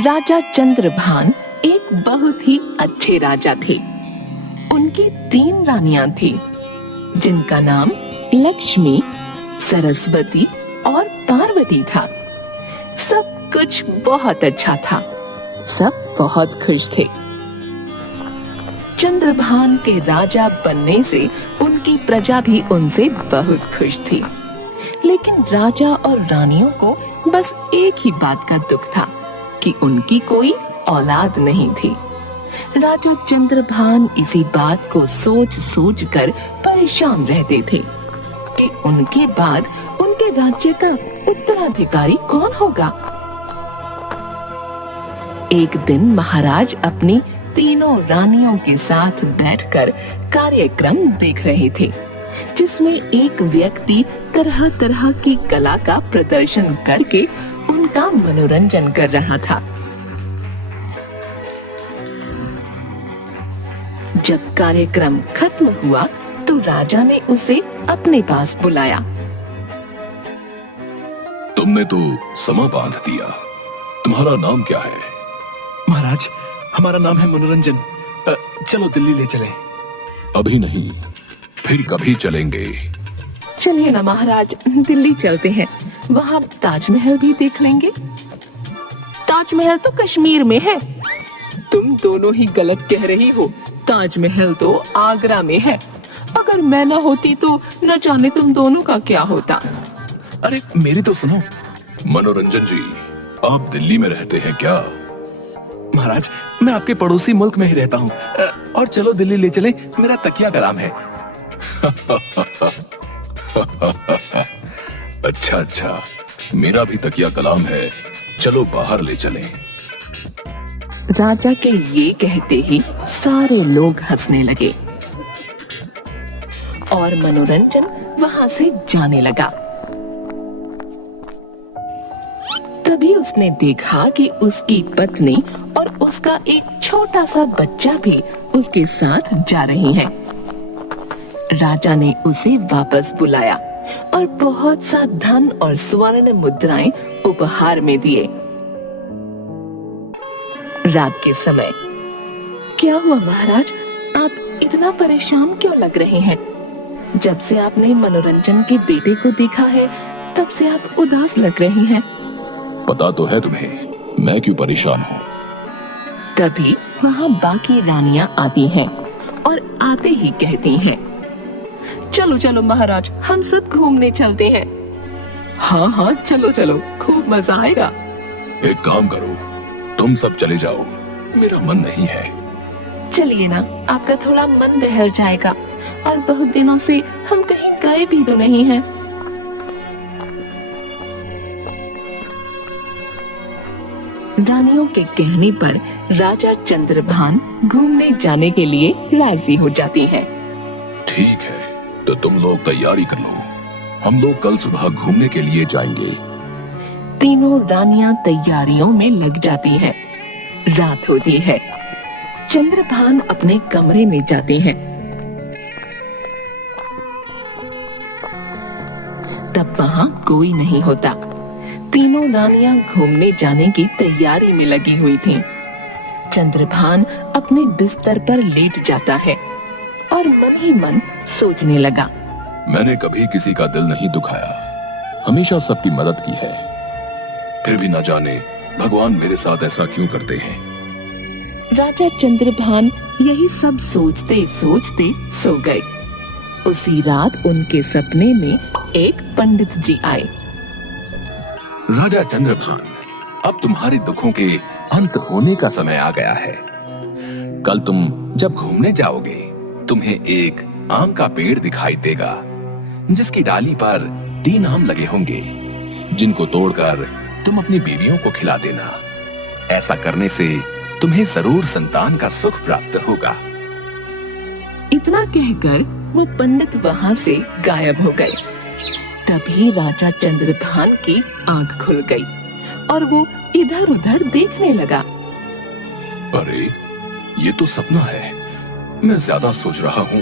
राजा चंद्रभान एक बहुत ही अच्छे राजा थे। उनकी 3 रानियां थी, जिनका नाम लक्ष्मी, सरस्वती और पार्वती था। सब कुछ बहुत अच्छा था, सब बहुत खुश थे। चंद्रभान के राजा बनने से उनकी प्रजा भी उनसे बहुत खुश थी। लेकिन राजा और रानियों को बस एक ही बात का दुख था कि उनकी कोई औलाद नहीं थी। राजा चंद्रभान इसी बात को सोच सोच कर परेशान रहते थे कि उनके बाद उनके राज्य का उत्तराधिकारी कौन होगा। एक दिन महाराज अपनी 3 रानियों के साथ बैठकर कार्यक्रम देख रहे थे, जिसमें एक व्यक्ति तरह तरह की कला का प्रदर्शन करके उनका मनोरंजन कर रहा था। जब कार्यक्रम खत्म हुआ तो राजा ने उसे अपने पास बुलाया। तुमने तो समा बांध दिया, तुम्हारा नाम क्या है? महाराज, हमारा नाम है मनोरंजन। चलो दिल्ली ले चलें। अभी नहीं, फिर कभी चलेंगे। चलिए ना महाराज, दिल्ली चलते हैं, वहाँ ताजमहल भी देख लेंगे। ताजमहल तो कश्मीर में है। तुम दोनों ही गलत कह रही हो, ताजमहल तो आगरा में है। अगर मैं ना होती तो न जाने तुम दोनों का क्या होता। अरे मेरी तो सुनो। मनोरंजन जी, आप दिल्ली में रहते हैं क्या? महाराज, मैं आपके पड़ोसी मुल्क में ही रहता हूँ। और चलो दिल्ली ले चलें, मेरा तकिया कलाम है। अच्छा, मेरा भी तकिया कलाम है, चलो बाहर ले चलें। राजा के ये कहते ही सारे लोग हंसने लगे और मनोरंजन वहां से जाने लगा। तभी उसने देखा कि उसकी पत्नी और उसका एक छोटा सा बच्चा भी उसके साथ जा रहे हैं। राजा ने उसे वापस बुलाया और बहुत सा धन और स्वर्ण मुद्राएं उपहार में दिए। रात के समय, क्या हुआ महाराज, आप इतना परेशान क्यों लग रहे हैं? जब से आपने मनोरंजन के बेटे को देखा है, तब से आप उदास लग रहे हैं। पता तो है तुम्हें, मैं क्यों परेशान हूँ। तभी वहाँ बाकी रानियां आती हैं और आते ही कहती हैं, चलो चलो महाराज, हम सब घूमने चलते हैं। हाँ, चलो, खूब मजा आएगा। एक काम करो, तुम सब चले जाओ, मेरा मन नहीं है। चलिए ना, आपका थोड़ा मन बहल जाएगा, और बहुत दिनों से हम कहीं गए भी तो नहीं हैं। रानियों के कहने पर राजा चंद्रभान घूमने जाने के लिए राजी हो जाती हैं। ठीक है, तो तुम लोग तैयारी कर लो, हम लोग कल सुबह घूमने के लिए जाएंगे। 3 रानियां तैयारियों में लग जाती हैं। रात होती है, चंद्रभान अपने कमरे में जाते हैं। तब वहाँ कोई नहीं होता। 3 रानियां घूमने जाने की तैयारी में लगी हुई थीं। चंद्रभान अपने बिस्तर पर लेट जाता है और मन ही मन सोचने लगा, मैंने कभी किसी का दिल नहीं दुखाया, हमेशा सबकी मदद की है, फिर भी न जाने भगवान मेरे साथ ऐसा क्यों करते हैं। राजा चंद्रभान यही सब सोचते सोचते सो गए। उसी रात उनके सपने में एक पंडित जी आए। राजा चंद्रभान, अब तुम्हारे दुखों के अंत होने का समय आ गया है। कल तुम जब घूमने जाओगे, तुम्हें एक आम का पेड़ दिखाई देगा, जिसकी डाली पर 3 आम लगे होंगे, जिनको तोड़कर तुम अपनी बीवियों को खिला देना। ऐसा करने से तुम्हें जरूर संतान का सुख प्राप्त होगा। इतना कहकर वो पंडित वहाँ से गायब हो गए। तभी राजा चंद्रभान की आंख खुल गई और वो इधर उधर देखने लगा। अरे, ये तो सपना है, मैं ज्यादा सोच रहा हूँ,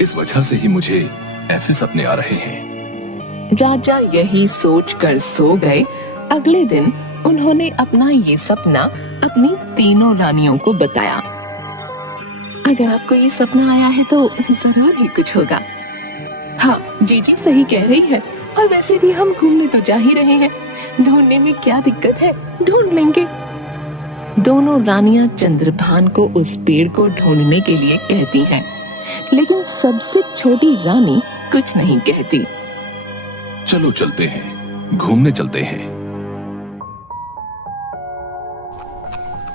इस वजह से ही मुझे ऐसे सपने आ रहे हैं। राजा यही सोचकर सो गए। अगले दिन उन्होंने अपना ये सपना अपनी तीनों रानियों को बताया। अगर आपको ये सपना आया है तो जरूर ही कुछ होगा। हाँ, जीजी सही कह रही है। और वैसे भी हम घूमने तो जा ही रहे हैं, ढूंढने में क्या दिक्कत है, ढूंढ लेंगे। दोनों रानियां चंद्रभान को उस पेड़ को ढूंढने के लिए कहती हैं, लेकिन सबसे छोटी रानी कुछ नहीं कहती। चलो चलते हैं, घूमने चलते हैं।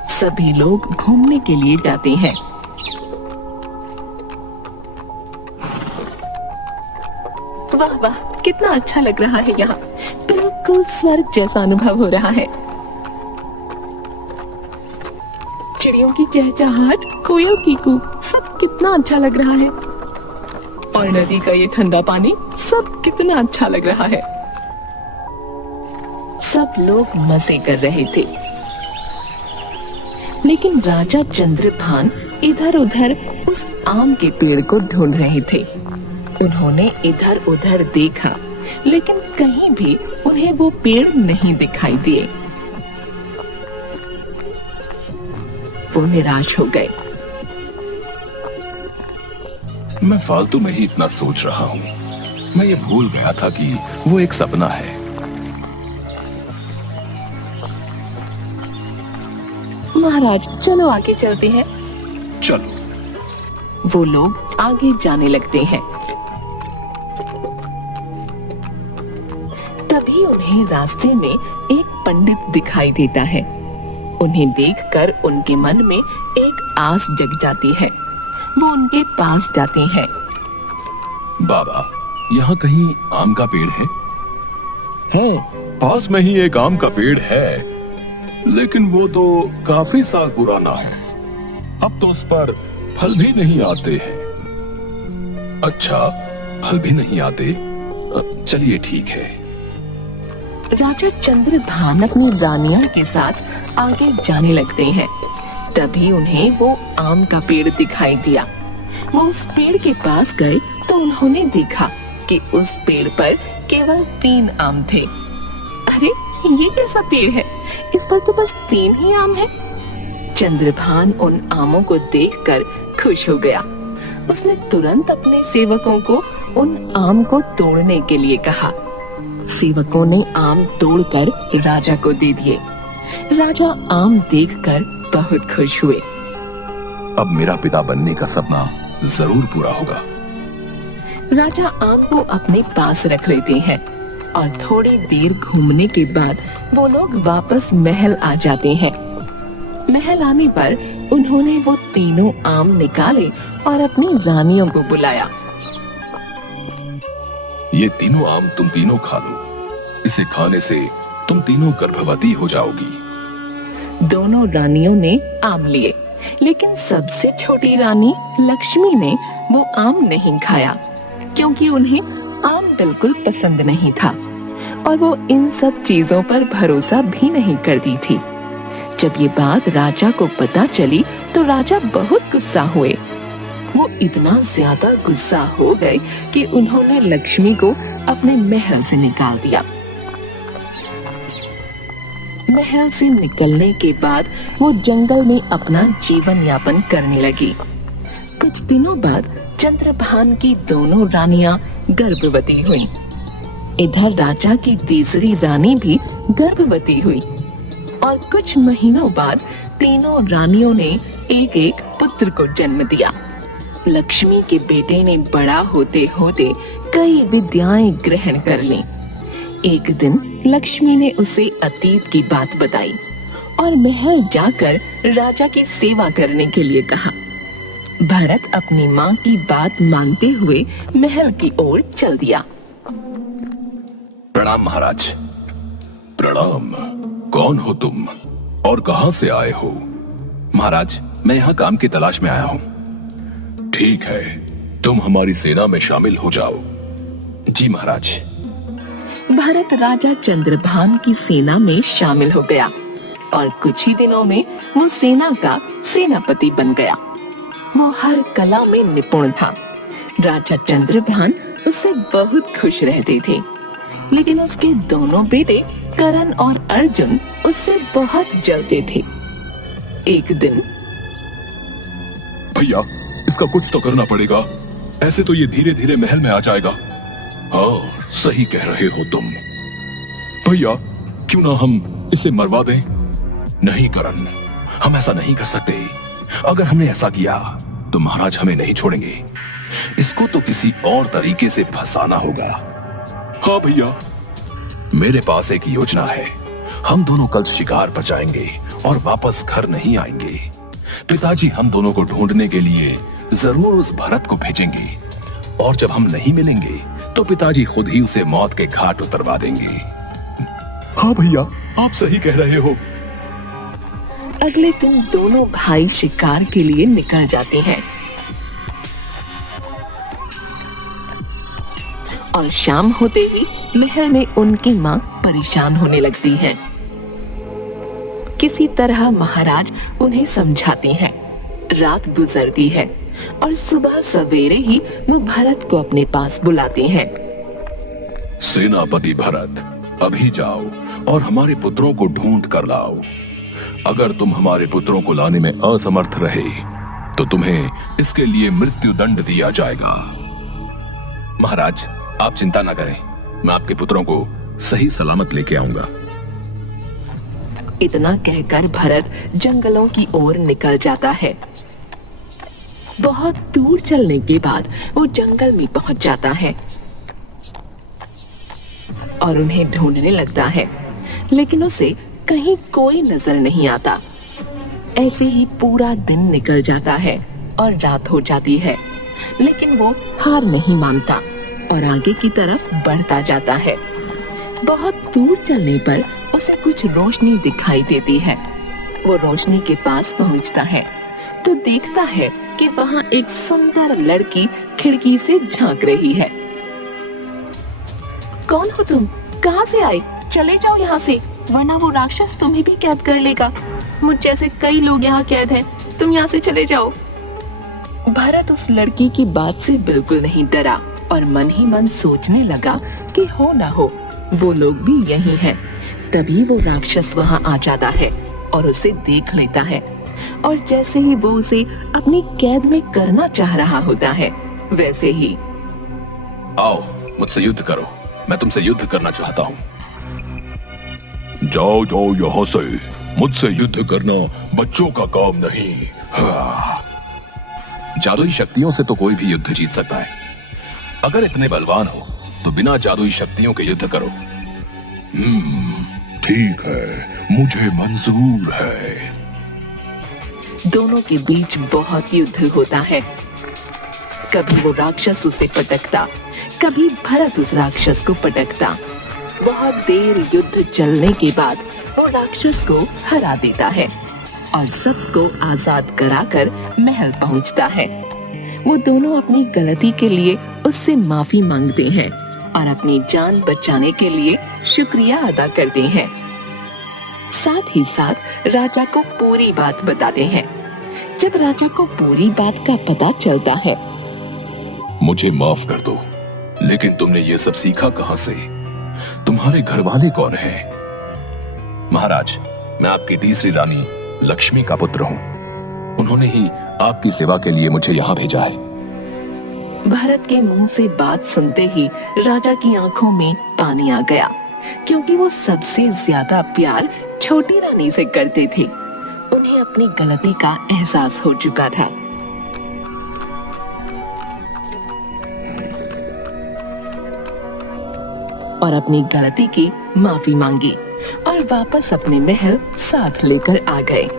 सभी लोग घूमने के लिए जाते हैं। वाह वाह, कितना अच्छा लग रहा है यहाँ, बिल्कुल स्वर्ग जैसा अनुभव हो रहा है। चिड़ियों की चहचहाट, कोयल की कूक, सब कितना अच्छा लग रहा है। और नदी का ये ठंडा पानी, सब कितना अच्छा लग रहा है। सब लोग मजे कर रहे थे, लेकिन राजा चंद्रभान इधर उधर उस आम के पेड़ को ढूंढ रहे थे। उन्होंने इधर उधर देखा, लेकिन कहीं भी उन्हें वो पेड़ नहीं दिखाई दिए। वो निराश हो गए। मैं फालतू में ही इतना सोच रहा हूँ। मैं ये भूल गया था कि वो एक सपना है। महाराज, चलो आगे चलते हैं। चलो। वो लोग आगे जाने लगते हैं। तभी उन्हें रास्ते में एक पंडित दिखाई देता है। उन्हें देखकर उनके मन में एक आस जग जाती है। वो उनके पास जाते हैं। बाबा, यहाँ कहीं आम का पेड़ है? हाँ, पास में ही एक आम का पेड़ है, लेकिन वो तो काफी साल पुराना है। अब तो उस पर फल भी नहीं आते हैं। अच्छा, फल भी नहीं आते? चलिए ठीक है। राजा चंद्रभान अपनी रानियों के साथ आगे जाने लगते हैं। तभी उन्हें वो आम का पेड़ दिखाई दिया। वो उस पेड़ के पास गए तो उन्होंने देखा कि उस पेड़ पर केवल 3 आम थे। अरे, ये कैसा पेड़ है, इस पर तो बस 3 ही आम हैं। चंद्रभान उन आमों को देखकर खुश हो गया। उसने तुरंत अपने सेवकों को उन आम को तोड़ने के लिए कहा। सेवकों ने आम तोड़कर राजा को दे दिए। राजा आम देखकर बहुत खुश हुए। अब मेरा पिता बनने का सपना जरूर पूरा होगा। राजा आम को अपने पास रख लेते हैं और थोड़ी देर घूमने के बाद वो लोग वापस महल आ जाते हैं। महल आने पर उन्होंने वो तीनों आम निकाले और अपनी रानियों को बुलाया। ये तीनों आम तुम तीनों खा लो। इसे खाने से तुम तीनों गर्भवती हो जाओगी। दोनों रानियों ने आम लिए, लेकिन सबसे छोटी रानी लक्ष्मी ने वो आम नहीं खाया, क्योंकि उन्हें आम बिल्कुल पसंद नहीं था और वो इन सब चीजों पर भरोसा भी नहीं करती थी। जब ये बात राजा को पता चली तो राजा बहुत गुस्सा हुए। वो इतना ज्यादा गुस्सा हो गए कि उन्होंने लक्ष्मी को अपने महल से निकाल दिया। महल से निकलने के बाद वो जंगल में अपना जीवन यापन करने लगी। कुछ दिनों बाद चंद्रभान की दोनों रानियां गर्भवती हुईं। इधर राजा की तीसरी रानी भी गर्भवती हुई और कुछ महीनों बाद तीनों रानियों ने एक एक पुत्र को जन्म दिया। लक्ष्मी के बेटे ने बड़ा होते होते कई विद्याएं ग्रहण कर लीं। एक दिन लक्ष्मी ने उसे अतीत की बात बताई और महल जाकर राजा की सेवा करने के लिए कहा। भरत अपनी माँ की बात मानते हुए महल की ओर चल दिया। प्रणाम महाराज। प्रणाम। कौन हो तुम और कहां से आए हो? महाराज, मैं यहाँ काम की तलाश में आया हूँ। ठीक है, तुम हमारी सेना में शामिल हो जाओ। जी महाराज। भरत राजा चंद्रभान की सेना में शामिल हो गया और कुछ ही दिनों में वो सेना का सेनापति बन गया। वो हर कला में निपुण था। राजा चंद्रभान उससे बहुत खुश रहते थे, लेकिन उसके दोनों बेटे करण और अर्जुन उससे बहुत जलते थे। एक दिन भैया, इसका कुछ तो करना पड़ेगा, ऐसे तो ये धीरे धीरे महल में आ जाएगा। हाँ, सही कह रहे हो तुम। भैया, क्यों ना हम इसे मरवा दें? नहीं करण, हम ऐसा नहीं कर सकते। अगर हमने ऐसा किया तो महाराज हमें नहीं छोड़ेंगे। इसको तो किसी और तरीके से फंसाना होगा। हाँ भैया, मेरे पास एक योजना है। हम दोनों कल शिकार पर जाएंगे और वापस घर नहीं आएंगे। पिताजी हम दोनों को ढूंढने के लिए जरूर उस भरत को भेजेंगे, और जब हम नहीं मिलेंगे तो पिताजी खुद ही उसे मौत के घाट उतरवा देंगे। हाँ भैया, आप सही कह रहे हो। अगले दिन दोनों भाई शिकार के लिए निकल जाते हैं और शाम होते ही महल में उनकी माँ परेशान होने लगती है। किसी तरह महाराज उन्हें समझाते हैं। रात गुजरती है और सुबह सवेरे ही वो भरत को अपने पास बुलाते हैं। सेनापति भरत, अभी जाओ और हमारे पुत्रों को ढूंढ कर लाओ। अगर तुम हमारे पुत्रों को लाने में असमर्थ रहे तो तुम्हें इसके लिए मृत्यु दंड दिया जाएगा। महाराज, आप चिंता न करें, मैं आपके पुत्रों को सही सलामत लेके आऊंगा। इतना कहकर भरत जंगलों की ओर निकल जाता है। बहुत दूर चलने के बाद वो जंगल में पहुंच जाता है और उन्हें ढूंढने लगता है, लेकिन उसे कहीं कोई नजर नहीं आता। ऐसे ही पूरा दिन निकल जाता है और रात हो जाती है, लेकिन वो हार नहीं मानता और आगे की तरफ बढ़ता जाता है। बहुत दूर चलने पर उसे कुछ रोशनी दिखाई देती है। वो रोशनी के पास पहुंचता है तो देखता है कि वहाँ एक सुंदर लड़की खिड़की से झांक रही है। कौन हो तुम? कहाँ से आए? चले जाओ यहाँ से, वरना वो राक्षस तुम्हें भी कैद कर लेगा। मुझ जैसे कई लोग यहाँ कैद हैं, तुम यहाँ से चले जाओ। भरत उस लड़की की बात से बिल्कुल नहीं डरा और मन ही मन सोचने लगा कि हो ना हो वो लोग भी यही हैं। तभी वो राक्षस वहाँ आ जाता है और उसे देख लेता है, और जैसे ही वो उसे अपनी कैद में करना चाह रहा होता है, वैसे ही आओ, मुझसे युद्ध करो, मैं तुमसे युद्ध करना चाहता हूँ। जाओ जाओ यहाँ से, मुझसे युद्ध करना बच्चों का काम नहीं। हाँ। जादुई शक्तियों से तो कोई भी युद्ध जीत सकता है। अगर इतने बलवान हो तो बिना जादुई शक्तियों के युद्ध करो। ठीक है, मुझे मंजूर है। दोनों के बीच बहुत युद्ध होता है। कभी वो राक्षस उसे पटकता, कभी भरत उस राक्षस को पटकता। बहुत देर युद्ध चलने के बाद वो राक्षस को हरा देता है और सबको आजाद कराकर महल पहुंचता है। वो दोनों अपनी गलती के लिए उससे माफी मांगते हैं और अपनी जान बचाने के लिए शुक्रिया अदा करते हैं। साथ ही साथ राजा को पूरी बात बताते हैं। जब राजा को पूरी बात का पता चलता है, मुझे माफ कर दो, लेकिन तुमने ये सब सीखा कहाँ से? तुम्हारे घर वाले कौन हैं? महाराज, मैं आपकी तीसरी रानी लक्ष्मी का पुत्र हूँ। उन्होंने ही आपकी सेवा के लिए मुझे यहाँ भेजा है। भरत के मुंह से बात सुनते ही राजा की आंखों में पानी आ गया, क्योंकि वो सबसे ज्यादा प्यार छोटी रानी से करते थे। उन्हें अपनी गलती का एहसास हो चुका था। और अपनी गलती की माफी मांगी और वापस अपने महल साथ लेकर आ गए।